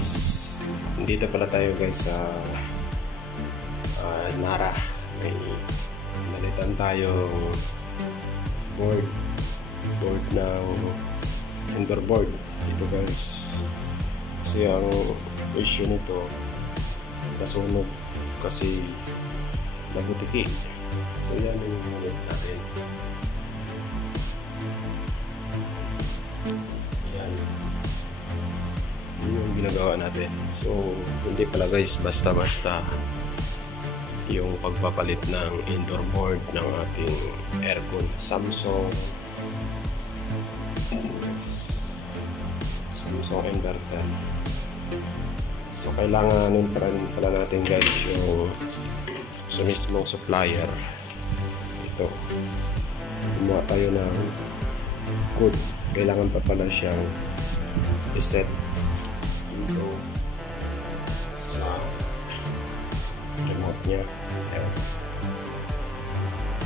guys, dito pala tayo guys sa Nara. May nalitan tayong board ng indoor board dito guys, kasi ang issue nito nasunog kasi nabutiki. So yan yung unit natin. Yan yung ginagawa natin. So hindi pala guys basta-basta yung pagpapalit ng indoor board ng ating aircon. Samsung inverter. So kailangan pala natin guys yung sa mismong supplier. Ito, gumawa tayo ng code. Kailangan pa pala siyang iset dito sa remote niya. Ayan.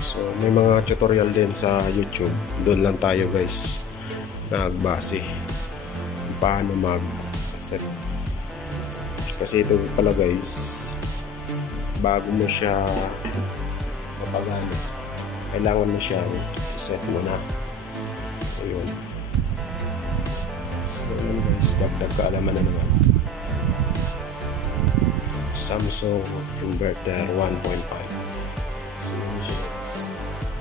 So may mga tutorial din sa YouTube. Doon lang tayo guys nagbase paano mag-set. Kasi ito pala guys, bago mo siya mapagano, kailangan mo siyang set muna. So yun. So yun guys, dagdag kaalaman na naman. Samsung inverter 1.5. So yun siya guys,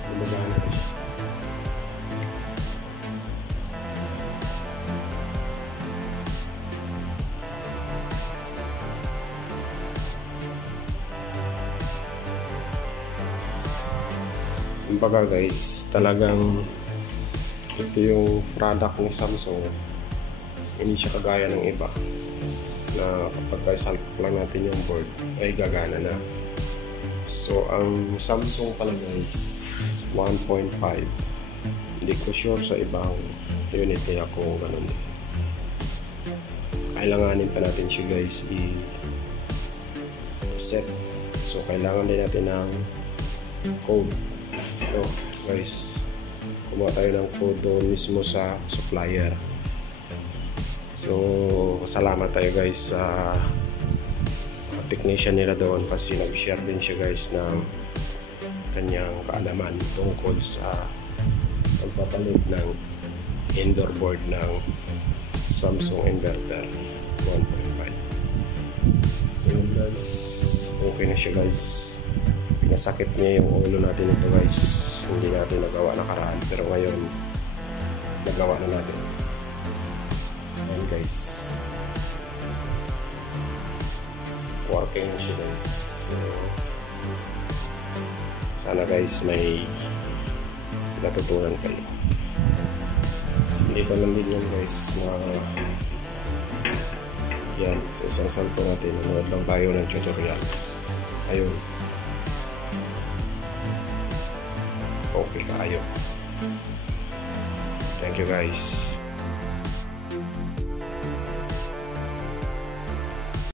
lumagana na siya. Kumbaga guys, talagang ito yung product ni Samsung. Hindi siya kagaya ng iba na kapag isalpak lang natin yung board ay gagana na. So ang Samsung pala guys 1.5. Hindi ko sure sa ibang unit nila kung ganun. Kailanganin pa natin siya guys i-set. So kailangan din natin ng code. So guys, kumuha tayo ng code doon mismo sa supplier. So salamat tayo guys sa technician nila doon, kasi nag-share din siya guys ng kanyang kaalaman tungkol sa pagpapalit ng indoor board ng Samsung inverter 1.5. So guys, okay na siya guys. Pinasakit niya yung ulo natin ito guys. Hindi natin nagawa nakaraan, pero ngayon nagawa na natin. Ayan guys, working na siya guys. So, sana guys may natutunan kayo. Dito lang din yan guys na yan, sa isang cellphone natin nanood lang tayo ng tutorial. Ayun, okay kayo. Thank you guys.